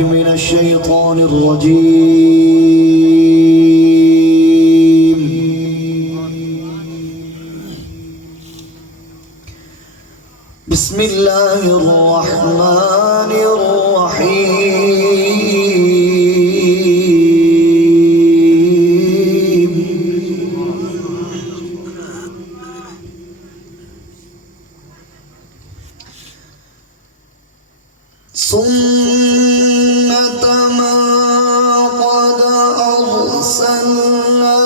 من الشيطان الرجيم. بسم الله الرحمن الرحيم. سنة من قد أرسلنا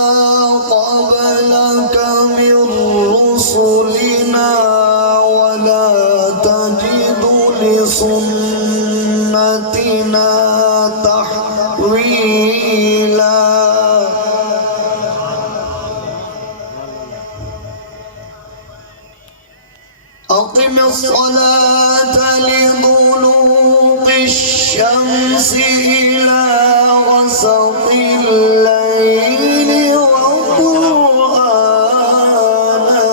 قبلك من رسلنا ولا تجد لسنتنا تحويلا. أقم الصلاة لدلوق الشمس إلى غسق الليل وقرآن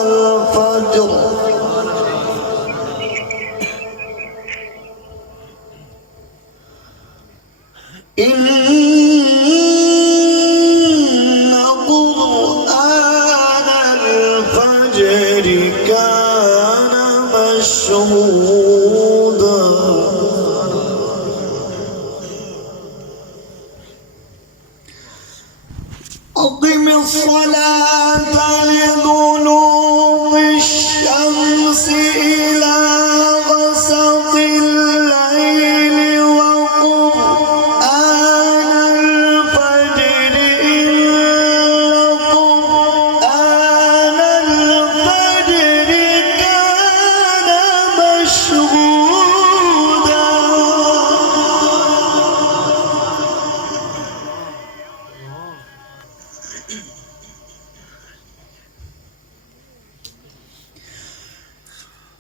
الفجر إن قرآن الفجر كان مشهودا. أقم الصلاة لدلوق الشمس إلى غسق الليل وقرآن الفجر إن قرآن الفجر كان مشهودا.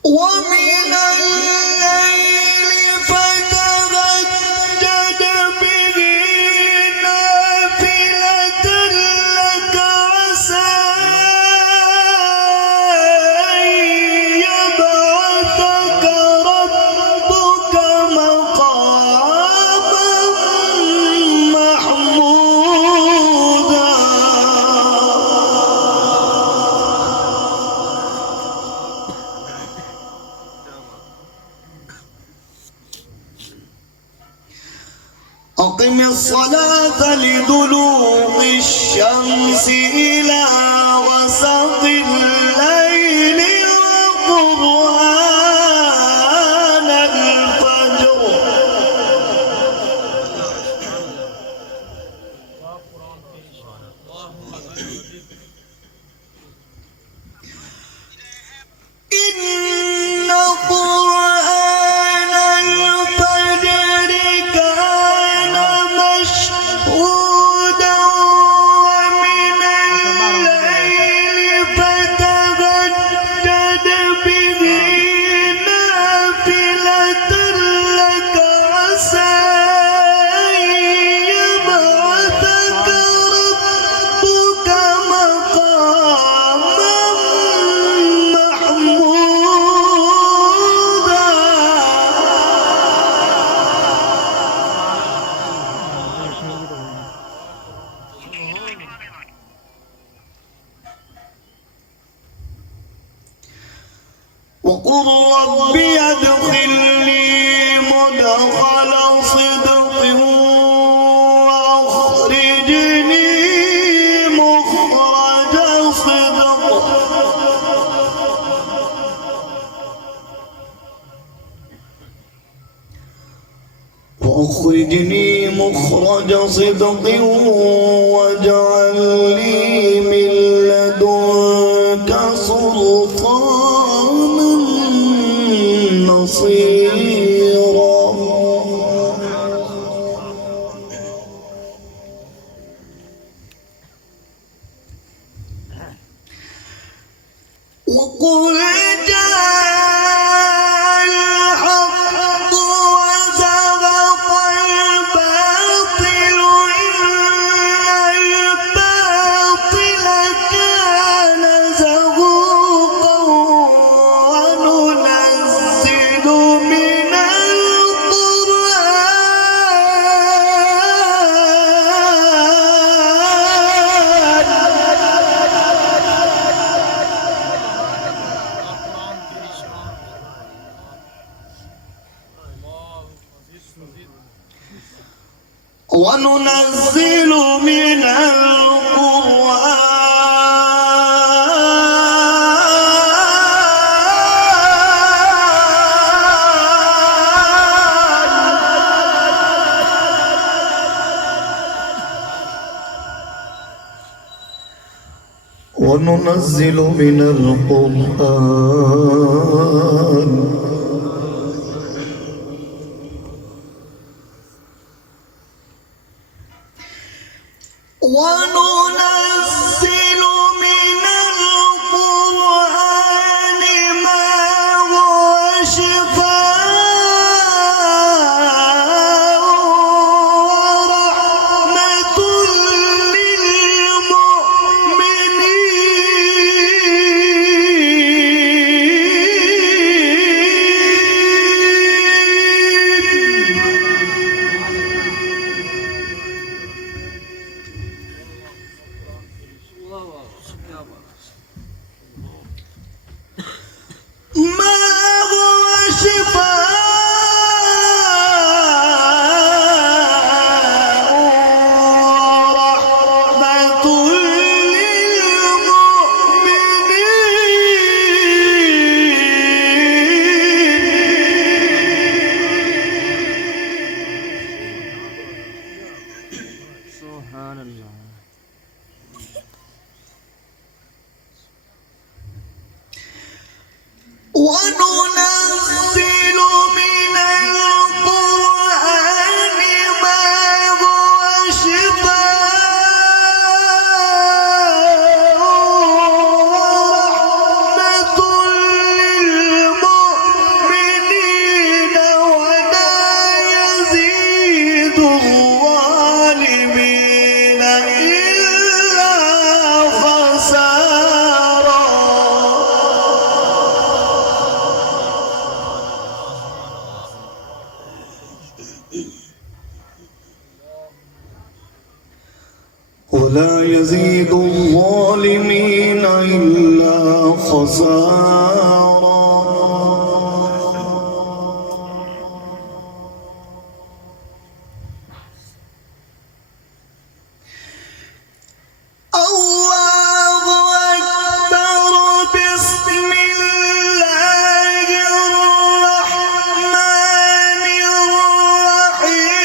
ومن الليل فتهجد به نافلة لك عسى أن يبعثك ربك مقاما محمودا. أقم الصلاة لدلوق الشمس إلى غسق الليل وقرآن الفجر إن قرآن الفجر كان مشهودا. ومن الليل فتهجد به نافلة لك عسى أن يبعثك ربك مقاما محمودا. وقل رب ادخلني مدخل صدق وأخرجني مخرج صدق وأخرجني مخرج صدق واجعل لي من لدنك سلطانا نصيرا. وقل جاء الحق وزهق الباطل إن الباطل كان زهوقا وننزل من وننزل من القرآن وننزل من القرآن ما هو شفاء ورحمة وننزل من القرآن ما هو شفاء ورحمة للمؤمنين ولا يزيد الظالمين إلا خسارا. ولا يزيد الظالمين إلا خسارا. الله أكبر. بسم الله الرحمن الرحيم.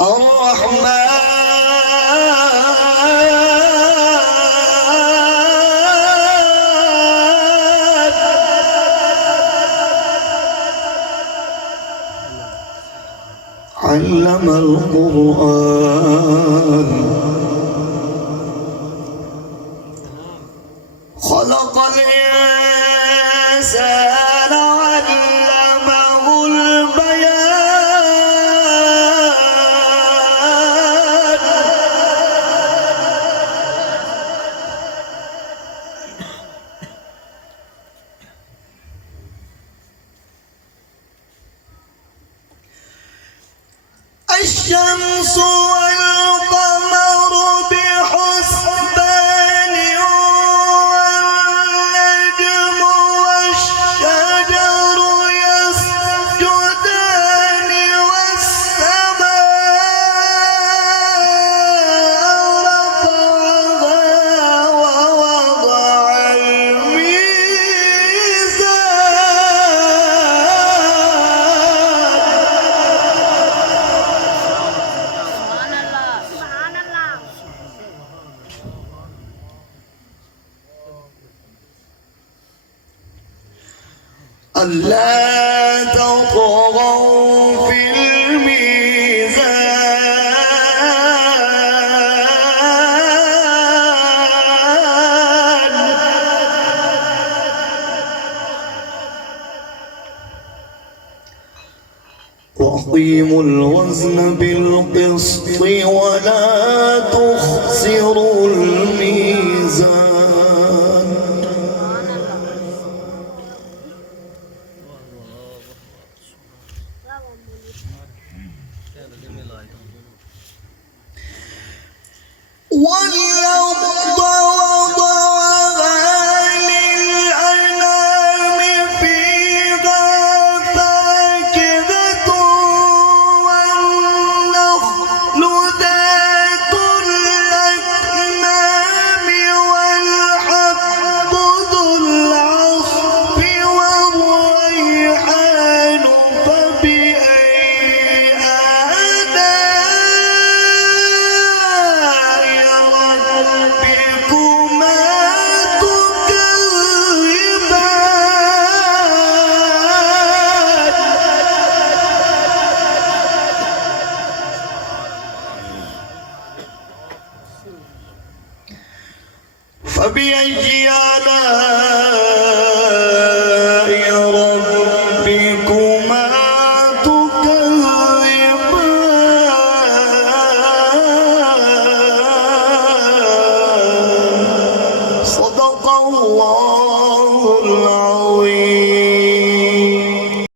الرحمن علم القرآن خلق الإنسان علمه علم القرآن خلق الإنسان علمه البيان. الشمس والقمر بحسبان والنجم والشجر يسجدان والسماء رفعها ووضع ألا تطغوا في الميزان. وأقيموا وأقيموا الوزن بالقسط ولا تخسروا الميزان. والأرض وضعها للأنام فيها فاكهة والنخل ذات الأكمام والحب ذو العصف والريحان فبأي ربكما تكذبان فبأي آلاء